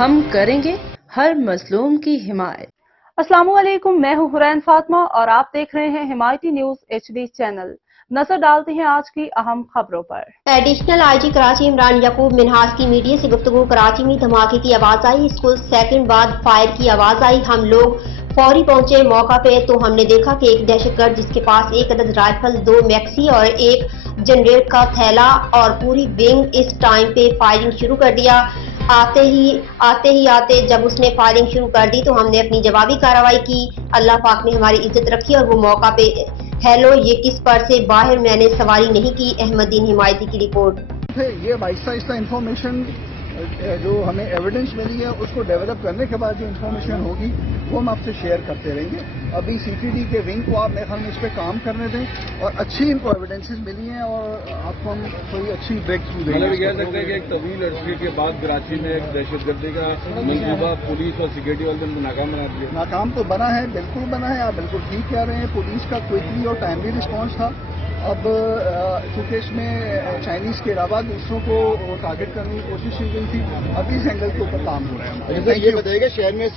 ہم کریں گے ہر مظلوم کی حمایت۔ السلام علیکم، میں ہوں حرین فاطمہ اور آپ دیکھ رہے ہیں حمایتی نیوز HD چینل۔ نظر ڈالتے ہیں آج کی اہم خبروں پر۔ ایڈیشنل آئی جی کراچی عمران یعقوب منہاس کی میڈیا سے گفتگو۔ کراچی میں دھماکے کی آواز آئی، اس کو سیکنڈ بعد فائر کی آواز آئی۔ ہم لوگ فوری پہنچے موقع پہ تو ہم نے دیکھا کہ ایک دہشت گرد جس کے پاس ایک عدد رائفل، 2 میکسی اور ایک جنریٹ کا تھیلا اور پوری ونگ اس ٹائم پہ فائرنگ شروع کر دیا۔ آتے جب اس نے فائرنگ شروع کر دی تو ہم نے اپنی جوابی کارروائی کی۔ اللہ پاک نے ہماری عزت رکھی اور وہ موقع پہ ہیلو یہ کس پر سے باہر میں نے سواری نہیں کی۔ احمد دین حمایتی کی رپورٹ۔ یہ آہستہ انفارمیشن جو ہمیں ایویڈنس ملی ہے اس کو ڈیولپ کرنے کے بعد جو انفارمیشن ہوگی وہ ہم آپ سے شیئر کرتے رہیں گے۔ ابھی CTD کے ونگ کو آپ میرے خیال میں اس پہ کام کرنے دیں اور اچھی ان کو ایویڈنسز ملی ہیں اور آپ کو ہم کوئی اچھی بریک تھرو دیں گے۔ مطلب کہہ سکتے ہیں کہ ایک طویل عرصے کے بعد کراچی میں ایک دہشت گردی کا منصوبہ پولیس اور سیکورٹی والے نے ناکام بنا دیا۔ ناکام تو بنا ہے، بالکل بنا ہے، آپ بالکل ٹھیک کہہ رہے ہیں۔ پولیس کا کوئکلی اور ٹائملی رسپانس تھا۔ اب چونکہ اس میں چائنیز کے علاوہ دوسروں کو ٹارگٹ کرنے کی کوشش کی گئی تھی، اب اس اینگل کے اوپر کام ہو رہا ہے۔ یہ بتائیے کہ شہر میں